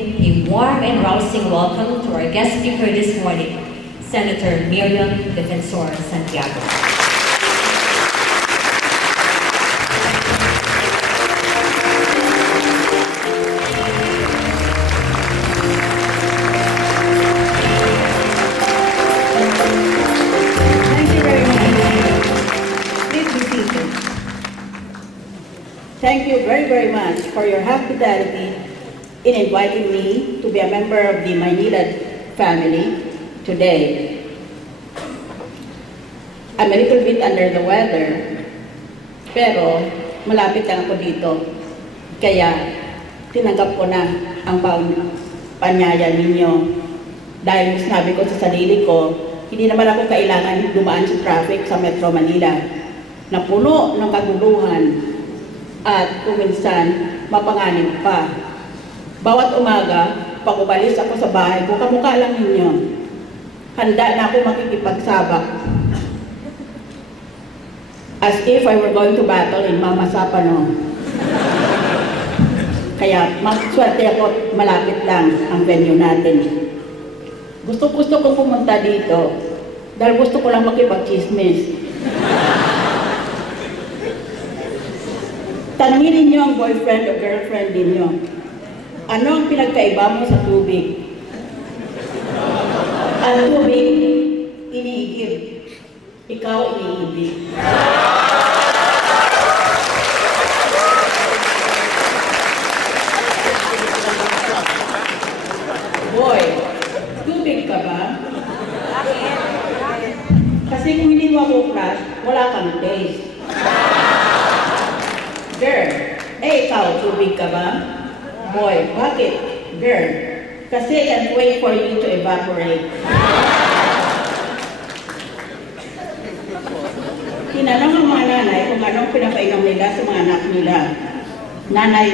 giving a warm and rousing welcome to our guest speaker this morning, Senator Miriam Defensor Santiago. Thank you very, very much for your hospitality in inviting me to be a member of the Maynilad family today. I'm a little bit under the weather, pero malapit lang ako dito. Kaya tinanggap ko na ang panyaya ninyo. Dahil sinabi ko sa sarili ko, hindi naman ako kailangan dumaan sa traffic sa Metro Manila na puno ng kaguluhan at kuminsan mapanganib pa. Bawat umaga, pag umalis ako sa bahay ko, kamukha lang ninyo. Handa na ako makikipagsabak. As if I were going to battle in Mama Sapano. Kaya maswerte ako, malapit lang ang venue natin. Gusto ko pumunta dito dahil gusto ko lang makipag-chismis. Tanungin ninyo ang boyfriend o girlfriend ninyo. Ano ang pinagkaiba mo sa tubig? Ang tubig, iniigib. Ikaw, iniibig. Boy, tubig ka ba? Kasi kung hindi mo ako crush, wala kang taste. Girl, ikaw, tubig ka ba? Boy, bakit? Girl, kasi can't wait for you to evaporate. Tinanong ang mga nanay kung anong pinapainom nila sa mga anak nila. Nanay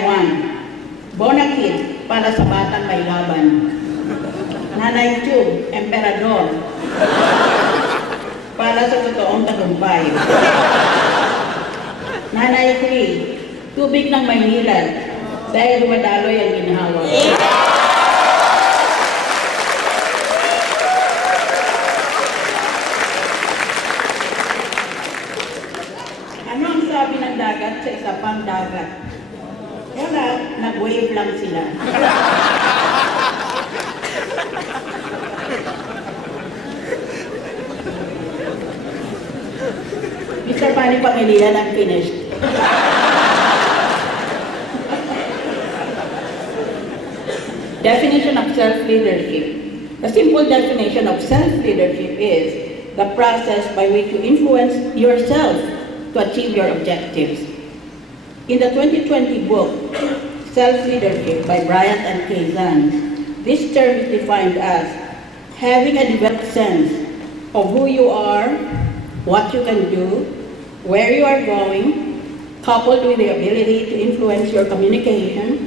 1, Bonakid para sa batang may laban. Nanay 2, Emperador para sa totoong tagumpay. Nanay 3, tubig ng Maynilad dahil dumadaloy ang ginhawa. Ano ang sabi ng dagat sa isa pang dagat? Wala, nag-wave lang sila. Mr. Manny Pangilinan ang finished. Definition of self-leadership. A simple definition of self-leadership is the process by which you influence yourself to achieve your objectives. In the 2020 book, Self-Leadership by Bryant and Kazan, this term is defined as having a developed sense of who you are, what you can do, where you are going, coupled with the ability to influence your communication,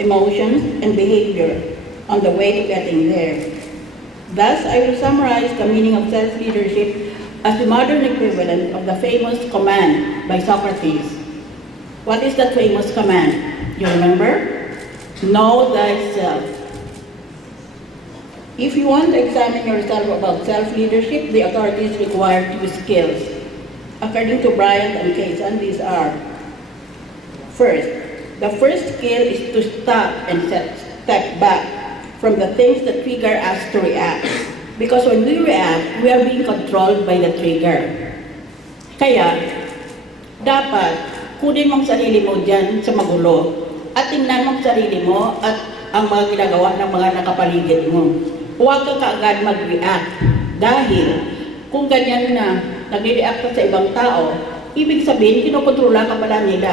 emotions, and behavior on the way to getting there. Thus, I will summarize the meaning of self-leadership as the modern equivalent of the famous command by Socrates. What is that famous command? You remember? Know thyself. If you want to examine yourself about self-leadership, the authorities require 2 skills. According to Bryant and Kazan, these are: first, the first skill is to stop and step back from the things that trigger us to react. Because when we react, we are being controlled by the trigger. Kaya, dapat kunin mong sarili mo dyan sa magulo at tingnan mong sarili mo at ang mga ginagawa ng mga nakapaligid mo. Huwag ka kaagad mag-react dahil kung ganyan na nag-react ka sa ibang tao, ibig sabihin, kinokontrola ka pala nila.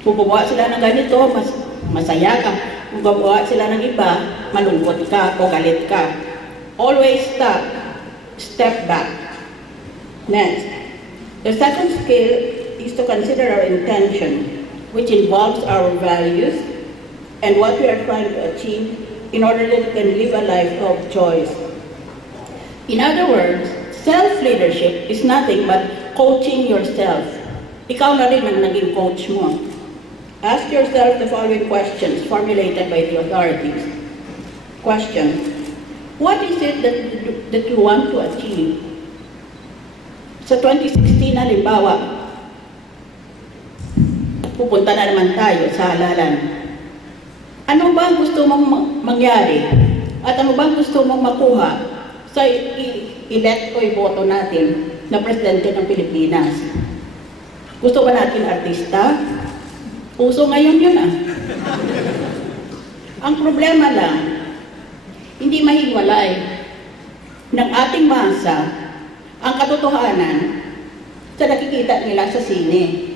Kung gumawa sila ng ganito, masaya ka. Kung gumawa sila ng iba, malungkot ka o galit ka. Always stop, step back. Next, the second skill is to consider our intention, which involves our values and what we are trying to achieve in order that we can live a life of choice. In other words, self-leadership is nothing but coaching yourself. Ikaw na rin ang naging coach mo. Ask yourself the following questions formulated by the authorities. question, what is it that you want to achieve? Sa 2016, halimbawa, pupunta na naman tayo sa halalan. Ano ba ang gusto mong mangyari? At ano ba ang gusto mong makuha sa elect o iboto natin na presidente ng Pilipinas? Gusto ba natin artista? Uso ngayon yun ah. Ang problema lang, hindi mahiwalay ng ating masa ang katotohanan sa nakikita nila sa sine.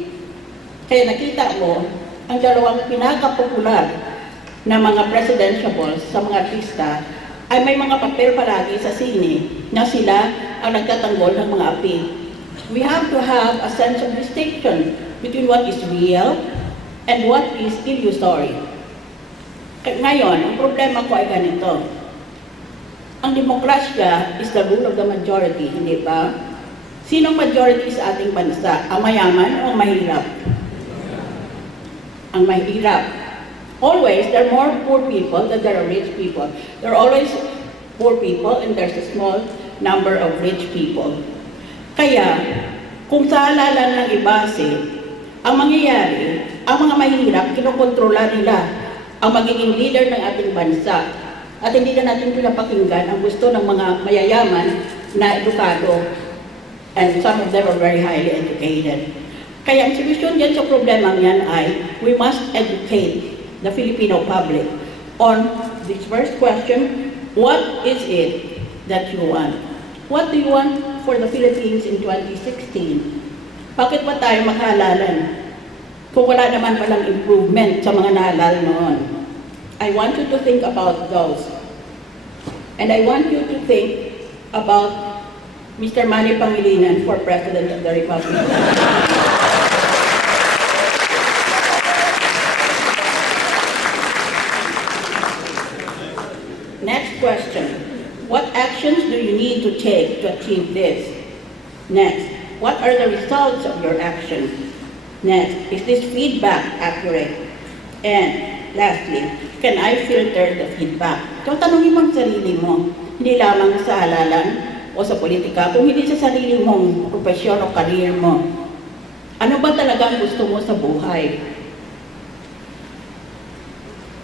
Kaya nakita mo, ang dalawang pinakapopular na mga presidentiables sa mga artista ay may mga papel palagi sa sine na sila ang nagtatanggol ng mga api. We have to have a sense of distinction between what is real and what is illusory. Ngayon, ang problema ko ay ganito. Ang demokrasya is the rule of the majority, hindi ba? Sinong majority sa ating bansa? Ang mayaman o ang mahirap? Ang mahirap. Always, there are more poor people than there are rich people. There are always poor people and there's a small number of rich people. Kaya, kung sa halalan ng ibase, ang mangyayari, ang mga mahirap, kinokontrola nila ang magiging leader ng ating bansa. At hindi na natin pinapakinggan ang gusto ng mga mayayaman na edukado. And some of them are very highly educated. Kaya ang solusyon dyan sa problema yan ay, we must educate the Filipino public on this first question, what is it that you want? What do you want for the Philippines in 2016? Bakit ba tayo maghalalan? Kung wala naman palang improvement sa mga nahalal noon. I want you to think about those. And I want you to think about Mr. Manny Pangilinan for President of the Republic. Next question. What actions do you need to take to achieve this? Next. What are the results of your actions? Next. Is this feedback accurate? And lastly, can I filter the feedback? So, tanongin mo ang sarili mo, hindi lamang sa halalan o sa politika, kung hindi sa sarili mong profesyon o career mo. Ano ba talagang gusto mo sa buhay?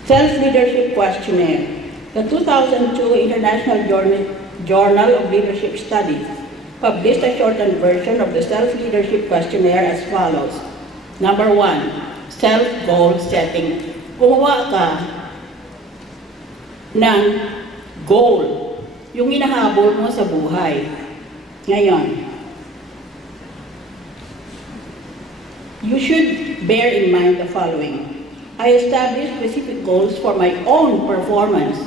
Self-Leadership Questionnaire. The 2002 International Journal of Leadership Studies published a shortened version of the Self-Leadership Questionnaire as follows. Number 1, self-goal setting. Gumawa ka ng goal, yung hinahabol mo sa buhay. Ngayon, you should bear in mind the following. I established specific goals for my own performance.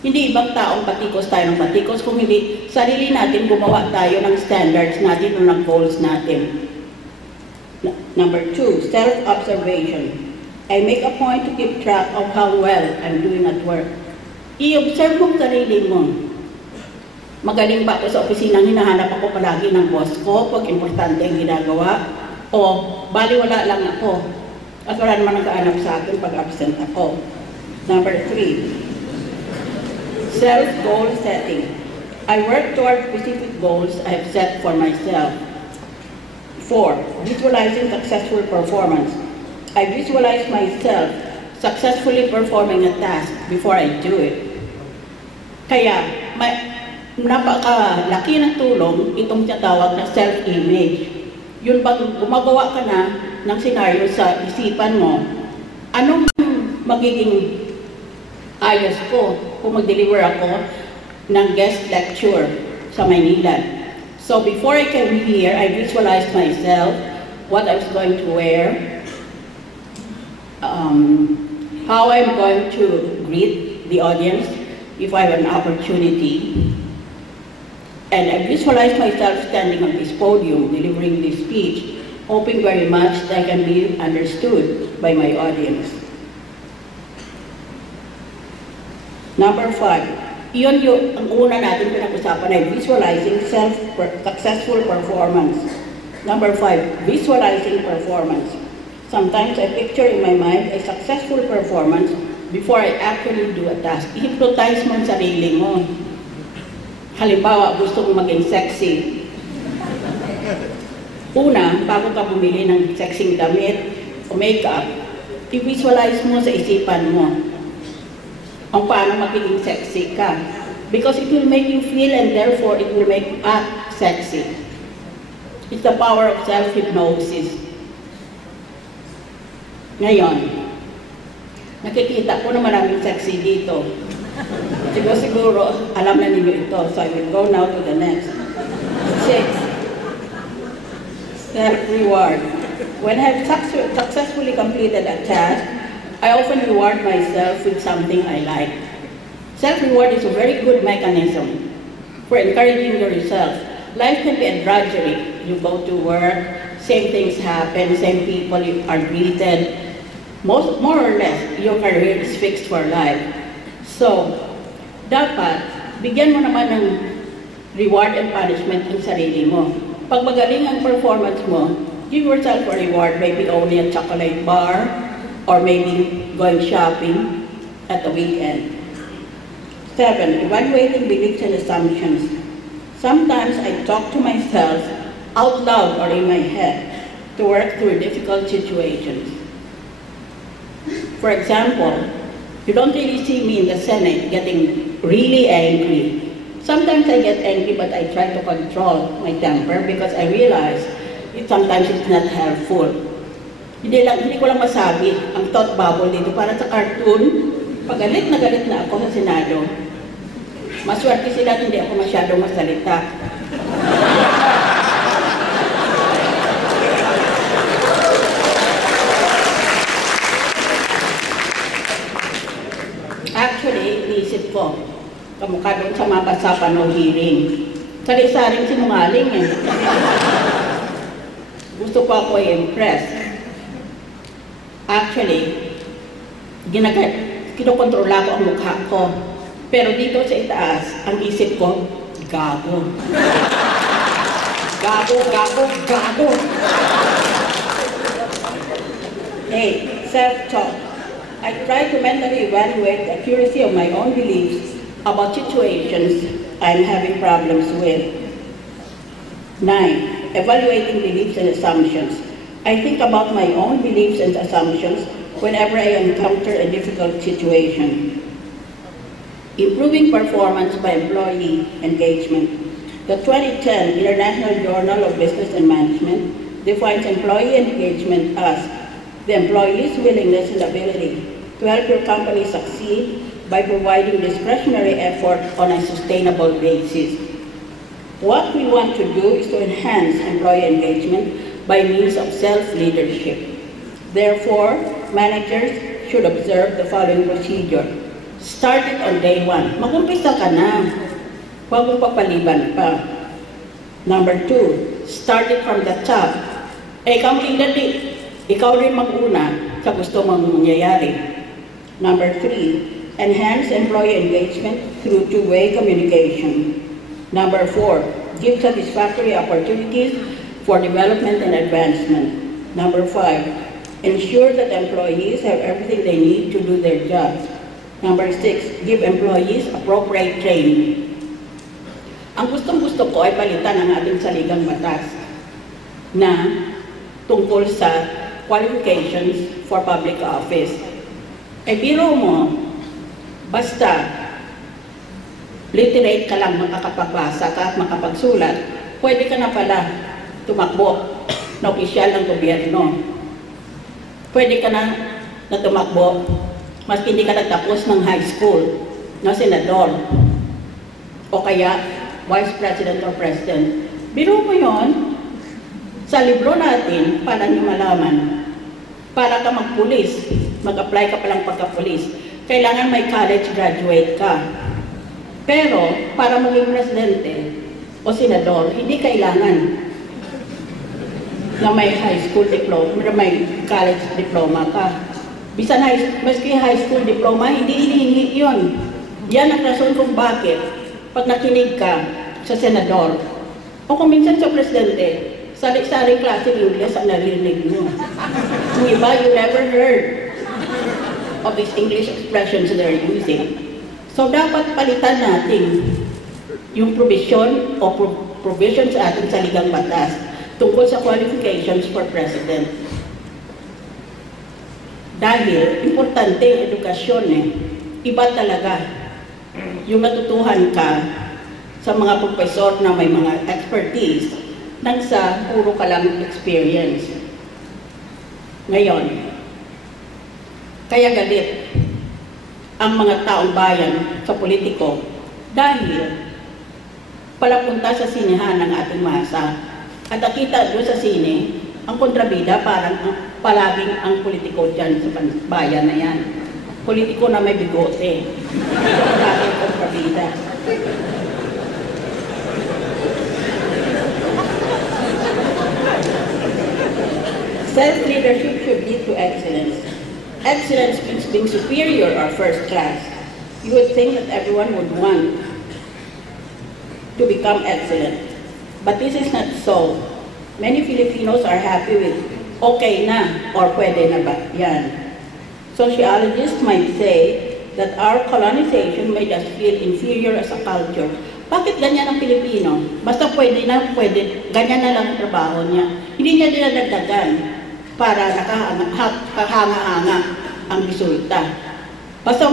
Hindi ibang taong patikos tayo ng patikos, kung hindi sarili natin gumawa tayo ng standards natin o ng goals natin. Number 2, self-observation. I make a point to keep track of how well I'm doing at work. I-observe mo ang sarili mo. Magaling ba ako sa opisinang hinahanap ako palagi ng boss ko pag importante ang ginagawa? O baliwala lang ako at wala naman nagkaanap sa akin pag absent ako? Number 3, self-goal setting. I work toward specific goals I have set for myself. 4, visualizing successful performance. I visualize myself successfully performing a task before I do it. Kaya, napakalaki ng tulong itong tinatawag na self-image. Yun bang gumagawa ka na ng senaryo sa isipan mo, anong magiging ayos ko kung mag-deliver ako ng guest lecture sa Maynila. So before I came here, I visualized myself, what I was going to wear, how I'm going to greet the audience if I have an opportunity. And I visualized myself standing on this podium, delivering this speech, hoping very much that I can be understood by my audience. Number 5. Iyon yung ang una natin pinag-usapan ay visualizing successful performance. Number 5, visualizing performance. Sometimes I picture in my mind a successful performance before I actually do a task. I-hypnotize mo ang sarili mo. Halimbawa, gusto kong maging sexy. Una, bago ka bumili ng sexing damit o makeup, i-visualize mo sa isipan mo ang paano magiging sexy ka. Because it will make you feel and therefore it will make you act sexy. It's the power of self-hypnosis. Ngayon, nakikita ko na maraming sexy dito. Siguro, alam na ninyo ito. So I will go now to the next. 6. Self-reward. When I have successfully completed a task, I often reward myself with something I like. Self-reward is a very good mechanism for encouraging yourself. Life can be a drudgery. You go to work, same things happen, same people are greeted. More or less, your career is fixed for life. So, dapat, bigyan mo naman ng reward and punishment ang sarili mo. Pag magaling ang performance mo, give yourself a reward, maybe only a chocolate bar, or maybe going shopping at the weekend. 7. Evaluating beliefs and assumptions. Sometimes I talk to myself out loud or in my head to work through difficult situations. For example, you don't really see me in the Senate getting really angry. Sometimes I get angry, but I try to control my temper because I realize sometimes it's not helpful. Hindi ko lang masabi ang thought bubble dito para sa cartoon. Pag galit na ako sa Senado, maswerte sila hindi ako masyadong masalita. Actually, iniisip ko, kamukha doon sa mga kasapan ng hearing. Sari-saring sinungaling eh. Gusto ko ako i-impress. Actually, kinokontrola ko ang mukha ko. Pero dito sa itaas, ang isip ko, gago. Gago. 8. Self-talk. I try to mentally evaluate the accuracy of my own beliefs about situations I'm having problems with. 9. Evaluating beliefs and assumptions. I think about my own beliefs and assumptions whenever I encounter a difficult situation. Improving performance by employee engagement. The 2010 International Journal of Business and Management defines employee engagement as the employee's willingness and ability to help your company succeed by providing discretionary effort on a sustainable basis. What we want to do is to enhance employee engagement by means of self-leadership. Therefore, managers should observe the following procedure. Start it on day 1. Mag-umpisa ka na. Huwag mo papaliban pa. Number 2, start it from the top. Ikaw hindi. Ikaw rin mag-una sa gusto mong mangyayari. Number 3, enhance employee engagement through two-way communication. Number 4, give satisfactory opportunities for development and advancement. Number 5, ensure that employees have everything they need to do their jobs. Number 6, give employees appropriate training. Ang gustong-gusto ko ay palitan ang ating saligang batas na tungkol sa qualifications for public office. Eh biro mo, basta literate ka lang, makakapagbasa ka at makapagsulat, pwede ka na pala tumakbo na opisyal ng gobyerno. Pwede ka na tumakbo maski hindi ka nagtapos ng high school na senador o kaya vice president or president. Biro mo yon, sa libro natin, para nyo malaman, para ka magpulis, mag-apply ka palang pagka-pulis, kailangan may college graduate ka. Pero, para maging presidente o senador, hindi kailangan na may high school diploma, may college diploma ka. Bisan maski high school diploma, hindi hinihingi yun. Yan ang rason kung bakit, pag nakinig ka sa senador, o kung minsan sa presidente, sari-sari klaseng English ang narinig mo. Yung iba, you never heard. of these English expressions they're using. So dapat palitan natin yung provision o provision sa ating saligang batas tungkol sa qualifications for president. Dahil importante ang edukasyon Iba talaga yung matutuhan ka sa mga profesor na may mga expertise nang sa puro ka lang experience. Ngayon, kaya galit ang mga taong bayan sa politiko dahil palapunta sa sinehan ng ating masa at nakita doon sa sine ang kontrabida parang palaging ang politiko dyan sa bayan na yan. Politiko na may bigote. Ating kontrabida. Self-leadership should lead to excellence. Excellence means being superior or first class. You would think that everyone would want to become excellent. But this is not so. Many Filipinos are happy with okay na or pwede na ba yan. Sociologists might say that our colonization made us feel inferior as a culture. Bakit ganyan ang Pilipino? Basta pwede na, ganyan na lang ang trabaho niya. Hindi niya dinadagdagan para nakahanga-hanga ang resulta. Basta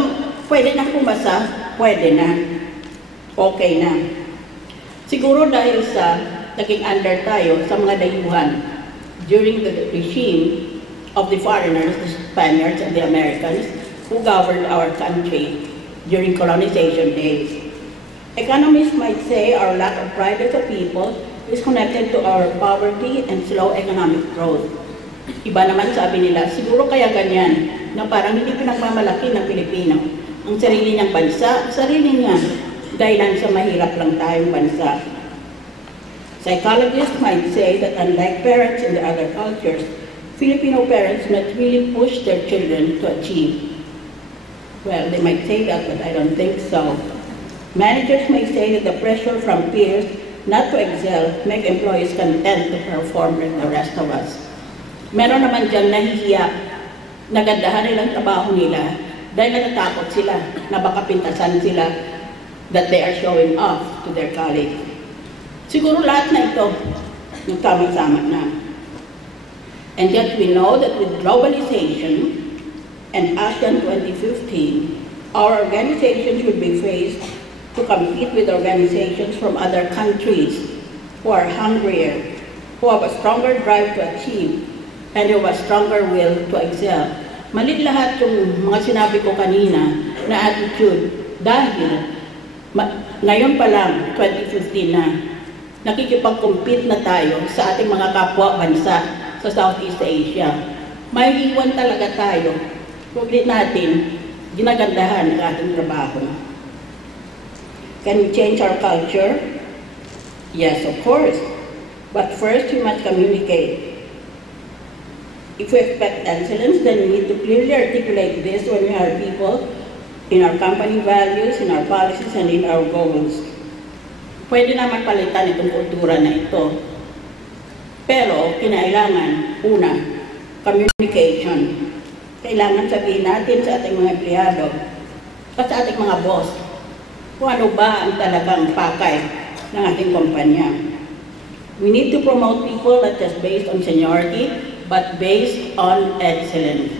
pwede na pumasa, pwede na. Okay na. Siguro dahil sa naging under tayo sa mga dayuhan during the regime of the foreigners, the Spaniards and the Americans who governed our country during colonization days. Economists might say our lack of pride as a people is connected to our poverty and slow economic growth. Iba naman sabi nila, siguro kaya ganyan, na parang hindi pinagmamalaki ng Pilipino ang sarili niyang bansa, sarili niya, dahil sa mahirap lang tayong bansa. Psychologists might say that unlike parents in the other cultures, Filipino parents not really push their children to achieve. Well, they might say that, but I don't think so. Managers may say that the pressure from peers not to excel make employees content to perform like the rest of us. Meron naman dyan nahihiya, nagandahan nilang trabaho nila dahil natatakot sila na baka pintasan sila that they are showing off to their colleagues. Siguro lahat na ito nagkama-sama na. And yet we know that with globalization and ASEAN 2015, our organization should be faced to compete with organizations from other countries who are hungrier, who have a stronger drive to achieve, and who have a stronger will to excel. Mali lahat yung mga sinabi ko kanina na attitude dahil ngayon pa lang, 2015 na, nakikipag-compete na tayo sa ating mga kapwa bansa sa Southeast Asia. May iwan talaga tayo. Huwag din natin ginagandahan ang ating trabaho. Can we change our culture? Yes, of course. But first, we must communicate. If we expect excellence, then we need to clearly articulate this when we hire people in our company values, in our policies, and in our goals. Pwede naman palitan itong kultura na ito. Pero, kinailangan, una, communication. Kailangan sabihin natin sa ating mga empleyado at sa ating mga boss kung ano ba ang talagang pakay ng ating kumpanya. We need to promote people not just based on seniority, but based on excellence.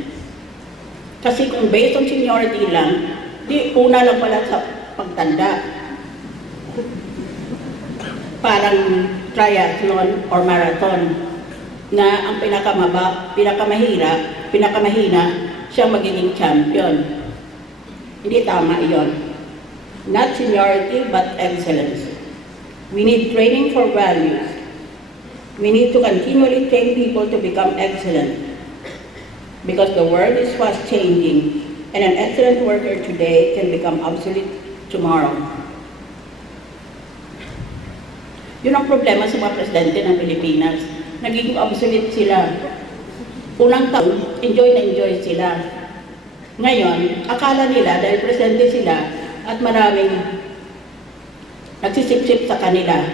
Kasi kung based on seniority lang, di una lang pala sa pagtanda. Parang triathlon or marathon na ang pinakamahina siya magiging champion. Hindi tama iyon. Not seniority, but excellence. We need training for values. We need to continually train people to become excellent because the world is fast changing and an excellent worker today can become obsolete tomorrow. Yun ang problema sa mga presidente ng Pilipinas. Nagiging obsolete sila. Unang taon, enjoy na enjoy sila. Ngayon, akala nila dahil presidente sila at maraming nagsisip-sip sa kanila,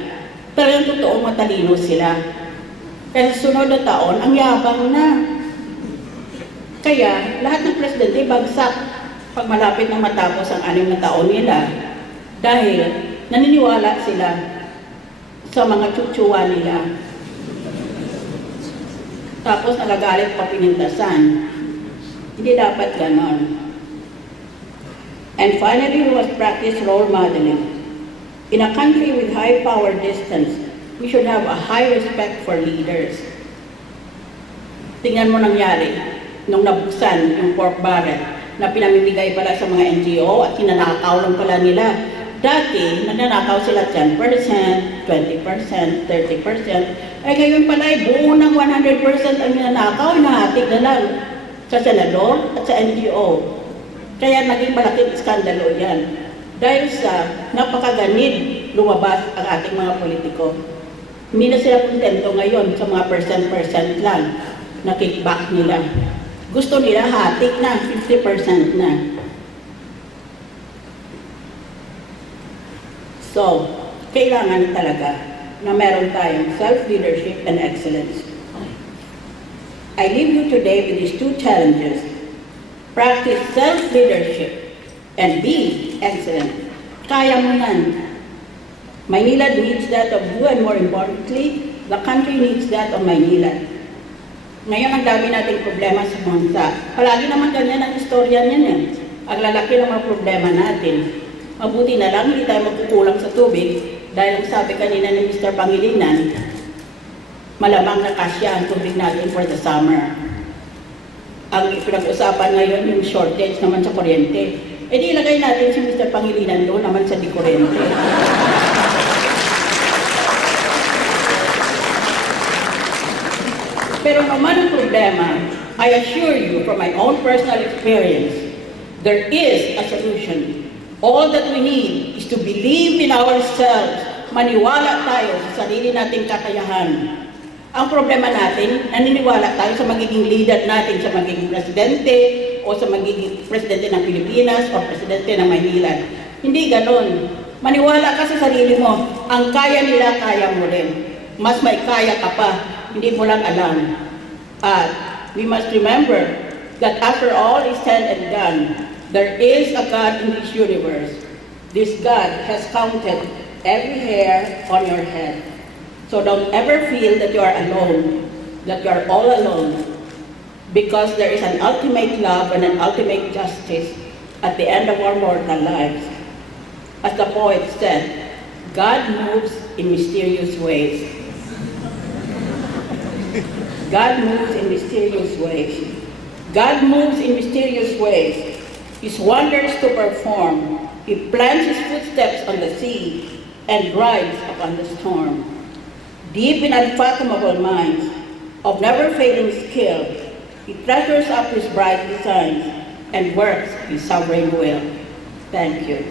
talagang totoong matalino sila. Kaya sa sunod na taon, ang yabang na. Kaya, lahat ng presidente bagsak pag malapit na matapos ang 6 na taon nila dahil naniniwala sila sa mga tsutsuwa nila. Tapos nagagalit pa pinintasan. Hindi dapat ganon. And finally, we must practice role modeling. In a country with high power distance, we should have a high respect for leaders. Tingnan mo nangyari nung nabuksan yung pork barrel na pinamimigay pala sa mga NGO at kinanakaw lang pala nila. Dati, nagnanakaw sila 10%, 20%, 30%. Ay ngayon pala, buo ng 100% ang ninanakaw, nahatig na lang sa senador at sa NGO. Kaya naging malaking iskandalo yan. Dahil sa napakaganid lumabas ang ating mga politiko. Hindi na sila kontento ngayon sa mga percent lang na kickback nila. Gusto nila hatik na, 50% na. So, kailangan talaga na meron tayong self-leadership and excellence. I leave you today with these 2 challenges. Practice self-leadership and be excellent. Kaya mo yan. Maynilad needs that of you, and more importantly, the country needs that of Maynilad. Ngayon, ang dami nating problema sa bansa. Palagi naman ganyan ang istorya niyan eh. Ang lalaki ng mga problema natin. Mabuti na lang, hindi tayo magkukulang sa tubig dahil ang sabi kanina ni Mr. Pangilinan, malamang na kasya ang tubig natin for the summer. Ang pinag-usapan ngayon yung shortage naman sa kuryente. E di ilagay natin si Mr. Pangilinan doon naman sa di kuryente. Pero naman ang problema, I assure you from my own personal experience, there is a solution. All that we need is to believe in ourselves. Maniwala tayo sa sarili nating kakayahan. Ang problema natin, naniniwala tayo sa magiging leader natin, sa magiging presidente, o sa magiging presidente ng Pilipinas, o presidente ng Maynila. Hindi ganon. Maniwala ka sa sarili mo. Ang kaya nila, kaya mo rin. Mas may kaya ka pa. Hindi mo lang alam. At we must remember that after all is said and done, there is a God in this universe. This God has counted every hair on your head. So don't ever feel that you are alone, that you are all alone, because there is an ultimate love and an ultimate justice at the end of our mortal lives. As the poet said, God moves in mysterious ways. God moves in mysterious ways. God moves in mysterious ways. His wonders to perform. He plants his footsteps on the sea and rides upon the storm. Deep in unfathomable minds of never-failing skill, he treasures up his bright designs and works his sovereign will. Thank you.